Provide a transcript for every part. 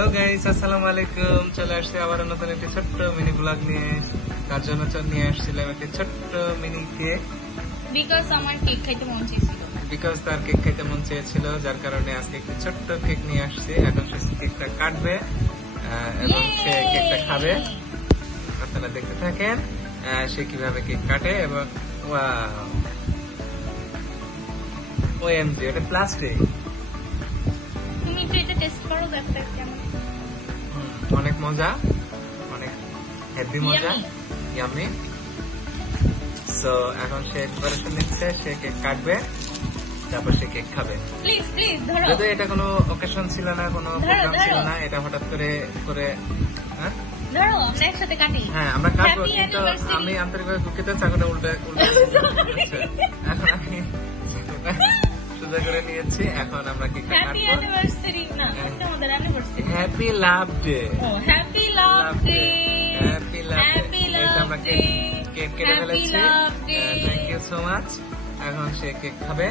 Hello guys, আসসালামু আলাইকুম। চলে আসছে আবার নতুন একটি ছোট্ট মিনি ব্লগ নিয়ে। তার জন্য নিয়ে আসছিলাম একটি ছোট্ট মিনি কেক, বিকজ আমার কেক খাইতে মন চেয়েছিল। বিকজ তার কেক খাইতে মন চেয়েছিল, যার কারণে আজকে একটি ছোট্ট কেক নিয়ে আসছে। এখন সে কেকটা কাটবে এবং সে কেকটা খাবে। আপনারা দেখতে থাকেন সে কিভাবে কেক কাটে। এবং ওএমজি, এটা প্লাস্টিক। তুমি একটু এটা টেস্ট করো, ব্যাপারটা কেমন। অনেক মজা, অনেক হেভি মজা, ইয়ামি। সো এখন সে প্রিপারেশন নিচ্ছে, সে কেক কাটবে, তারপর সে কেক খাবে। প্লিজ প্লিজ ধরো। যদিও এটা কোনো অকেশন ছিল না, কোনো প্রোগ্রাম ছিল না, এটা হঠাৎ করে হ্যাঁ ধরো আমরা একসাথে কাটি। হ্যাঁ আমরা কাটবো, কিন্তু আমি আন্তরিকভাবে দুঃখিত, চাকুটা উল্টে এখন আমি সোজা করে নিয়েছি। এখন আমরা কেকটা হ্যাপি কাটবো। অ্যানিভার্সারি না, এটা আমাদের অ্যানিভার্সারি। হ্যাপি লাভ ডে, ও happy love day, happy love happy day. Love আমরা ডে, কেক কেটে ফেলেছি। Thank you so much. এখন সে কেক খাবে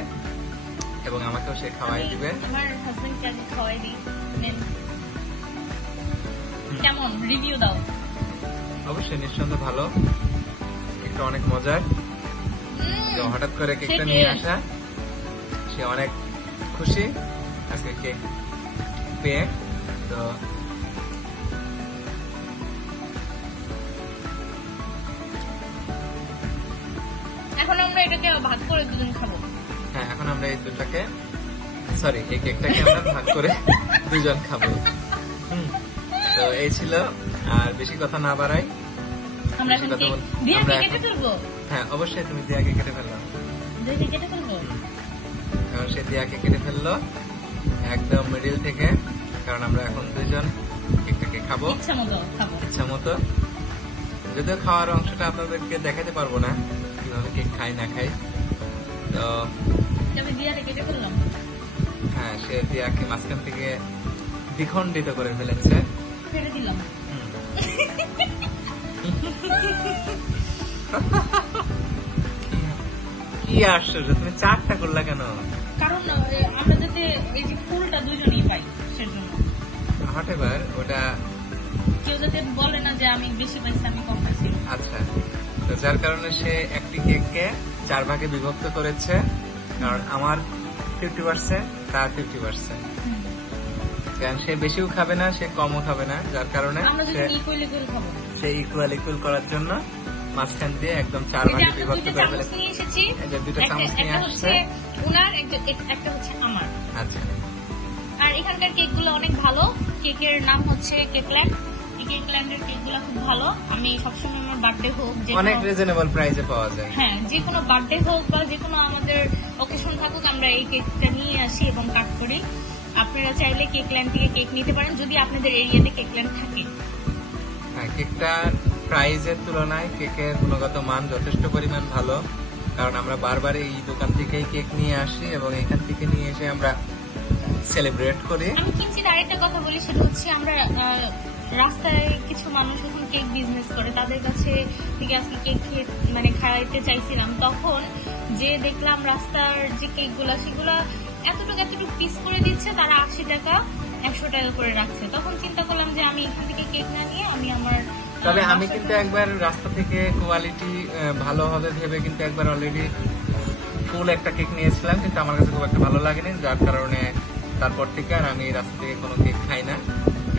এবং আমাকেও সে খাওয়াই দিবে। আমার হাজবেন্ডকে আগে খাওয়াই দিই। কেমন রিভিউ দাও? অবশ্যই, নিঃসন্দেহে ভালো। কেকটা অনেক মজার। তো হঠাৎ করে কেকটা নিয়ে আসা, সে অনেক খুশি আজকে কেক পেয়ে। তো এখন আমরা এটাকে ভাগ করে দুজন খাবো। হ্যাঁ, এখন আমরা এই কেকটাকে আমরা ভাগ করে দুজন খাবো। তো এই ছিল, আর বেশি কথা না বাড়াই। আমরা এখন দিয়াকে কেটে ফেলবো। হ্যাঁ অবশ্যই, তুমি দিয়াকে কেটে ফেললো। কেটে ফেলবো। এখন সে দিয়াকে কেটে ফেললো একদম মিডিল থেকে, কারণ আমরা এখন দুজন কেকটাকে খাবো ইচ্ছা মতো খাবো। ইচ্ছা মতো। যদিও খাওয়ার অংশটা আপনাদেরকে দেখাতে পারবো না, কিভাবে কেক খাই না খাই। তো আমি দিয়াকে কেটে ফেললাম। হ্যাঁ, সে দিয়াকে মাঝখান থেকে দ্বিখণ্ডিত করে ফেলেছে। ফেলে দিলাম। কি আশ্চর্য, তুমি চারটা করলা কেন? কারণ আমরা যাতে এই যে ফুলটা দুজনেই পাই, সেজন্য। হটেবার ওটা কেউ যাতে বলে না যে আমি বেশি পাইছি, আমি কম পাইছি। আচ্ছা, তো যার কারণে সে একটি কেককে 4 ভাগে বিভক্ত করেছে। কারণ আমার 50%, তার 50%। কারণ সে বেশিও খাবে না, সে কমও খাবে না, যার কারণে সে ইকুয়াল করার জন্য মাঝখান দিয়ে একদম 4 ভাগে বিভক্ত করে ফেলেছে। এই যে 2টা চামচ নিয়ে আসছে, ওনার একটা হচ্ছে আমার। আচ্ছা। আর এখানকার কেকগুলো অনেক ভালো। কেকের নাম হচ্ছে কেকল্যান্ড। এই কেকল্যান্ডের কেকগুলো খুব ভালো। আমি সবসময় আমার বার্থডে হোক, অনেক রিজনেবল প্রাইসে পাওয়া যায়। হ্যাঁ, যে কোনো বার্থডে হোক বা যে কোনো আমাদের অকেশন থাকুক, আমরা এই কেকটা নিয়ে আসি এবং কাট করি। আপনারা চাইলে কেকল্যান্ড থেকে কেক নিতে পারেন, যদি আপনাদের এরিয়াতে কেকল্যান্ড থাকে। হ্যাঁ, কেকটার প্রাইসের তুলনায় কেকের গুণগত মান যথেষ্ট পরিমাণ ভালো। কারণ আমরা বারবার এই দোকান থেকেই কেক নিয়ে আসি এবং এখান থেকে নিয়ে এসে আমরা সেলিব্রেট করি। আমি কিঞ্চিত আরেকটা কথা বলি, সেটা হচ্ছে আমরা রাস্তায় কিছু মানুষ এখন কেক বিজনেস করে, তাদের কাছে থেকে আজকে কেক খাইতে চাইছিলাম। তখন যে দেখলাম রাস্তার যে কেকগুলা, সেগুলা এতটুকু পিস করে দিচ্ছে, তারা 80 টাকা 100 টাকা করে রাখছে। তখন চিন্তা করলাম যে আমি এখান থেকে কেক না নিয়ে আমি আমার তবে আমি কিন্তু একবার রাস্তা থেকে কোয়ালিটি ভালো হবে ভেবে কিন্তু একবার অলরেডি ফুল একটা কেক নিয়েছিলাম, কিন্তু আমার কাছে খুব একটা ভালো লাগেনি, যার কারণে তারপর থেকে আর আমি রাস্তা থেকে কোনো কেক খাই না।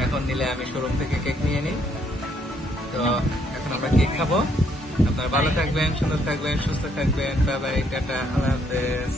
এখন নিলে আমি শোরুম থেকে কেক নিয়ে নিই। তো এখন আমরা কেক খাবো। আপনারা ভালো থাকবেন, সুন্দর থাকবেন, সুস্থ থাকবেন। বাই বাই, টাটা, আল্লাহ হাফেজ।